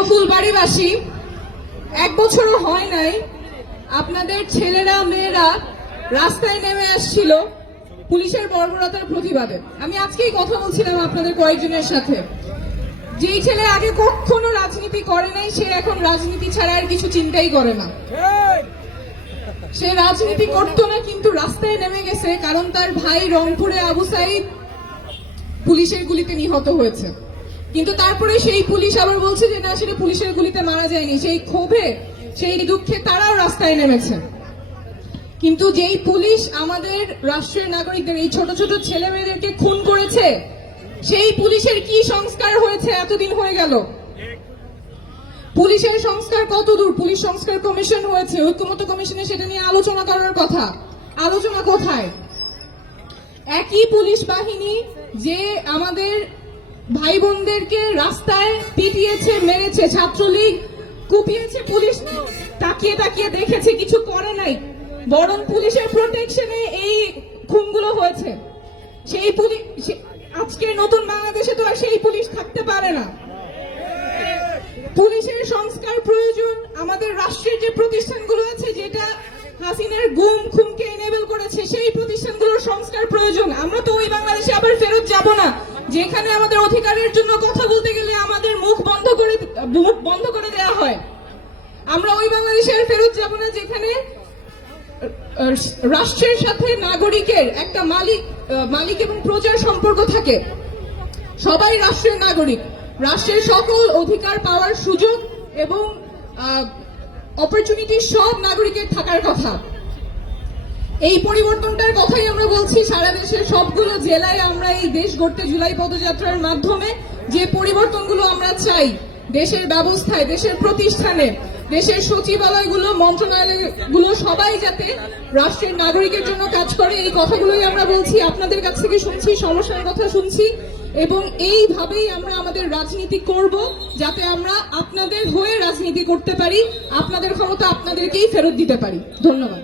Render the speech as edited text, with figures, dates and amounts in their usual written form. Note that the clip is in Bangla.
প্রিয় ফুলবাড়িবাসী, এক বছরও হয় নাই আপনাদের ছেলেরা মেয়েরা রাস্তায় নেমে আসছিল পুলিশের বর্বরতার প্রতিবাদে। আমি আজকেই কথা বলছিলাম আপনাদের কয়েকজনের সাথে। যেই ছেলে আগে কখনো রাজনীতি করে নাই সে এখন রাজনীতি ছাড়া আর কিছু চিন্তাই করে না। সে রাজনীতি করতো না, কিন্তু রাস্তায় নেমে গেছে কারণ তার ভাই রংপুরে আবু সাইদ পুলিশের গুলিতে নিহত হয়েছে। কিন্তু তারপরে সেই পুলিশ আবার বলছে যে না, সেটা পুলিশের গুলিতে মারা যায়নি। সেই ক্ষোভে সেই দুঃখে তারাও রাস্তায় নেমেছে। কিন্তু যেই পুলিশ আমাদের রাষ্ট্রের নাগরিকদের, এই ছোট ছোট ছেলে মেয়েদেরকে খুন করেছে, সেই পুলিশের কি সংস্কার হয়েছে? এতদিন হয়ে গেল, পুলিশের সংস্কার কত দূর? পুলিশ সংস্কার কমিশন হয়েছে, ঐক্যমত্য কমিশনে সেটা নিয়ে আলোচনা করার কথা। আলোচনা কোথায়? একই পুলিশ বাহিনী যে আমাদের ভাই বোনদেরকে রাস্তায় পিটিয়েছে, মেরেছে, ছাত্রলীগ কুপিয়েছে, পুলিশ তাকিয়ে তাকিয়ে দেখেছে, কিছু করে নাই, বরং পুলিশের প্রোটেকশনে এই খুনগুলো হয়েছে। সেই পুলিশ আজকে নতুন বাংলাদেশে তো আর সেই পুলিশ থাকতে পারে না। পুলিশের সংস্কার প্রয়োজন। আমাদের রাষ্ট্রের যে প্রতিষ্ঠানগুলো আছে, যেটা হাসিনার গুম খুনকে এনেবল করেছে, সেই প্রতিষ্ঠানগুলোর সংস্কার প্রয়োজন। আমরা তো ওই বাংলাদেশে আবার ফেরত যাব না যেখানে আমাদের অধিকারের জন্য কথা বলতে গেলে আমাদের মুখ বন্ধ করে দেওয়া হয়। আমরা ওই বাংলাদেশে আর ফেরত যাব না যেখানে রাষ্ট্রের সাথে নাগরিকের একটা মালিক এবং প্রজার সম্পর্ক থাকে। সবাই রাষ্ট্রের নাগরিক, রাষ্ট্রের সকল অধিকার পাওয়ার সুযোগ এবং অপরচুনিটি সব নাগরিকের থাকার কথা। এই পরিবর্তনটার কথাই আমরা বলছি। সারা দেশের সবগুলো জেলায় আমরা এই দেশ গড়তে জুলাই পদযাত্রার মাধ্যমে যে পরিবর্তনগুলো আমরা চাই, দেশের ব্যবস্থায়, দেশের প্রতিষ্ঠানে, দেশের সচিবালয়গুলো, মন্ত্রণালয়গুলো সবাই যাতে রাষ্ট্রের নাগরিকের জন্য কাজ করে, এই কথাগুলোই আমরা বলছি। আপনাদের কাছ থেকে শুনছি, সমস্যার কথা শুনছি, এবং এইভাবেই আমরা আমাদের রাজনীতি করব, যাতে আমরা আপনাদের হয়ে রাজনীতি করতে পারি, আপনাদের ক্ষমতা আপনাদেরকেই ফেরত দিতে পারি। ধন্যবাদ।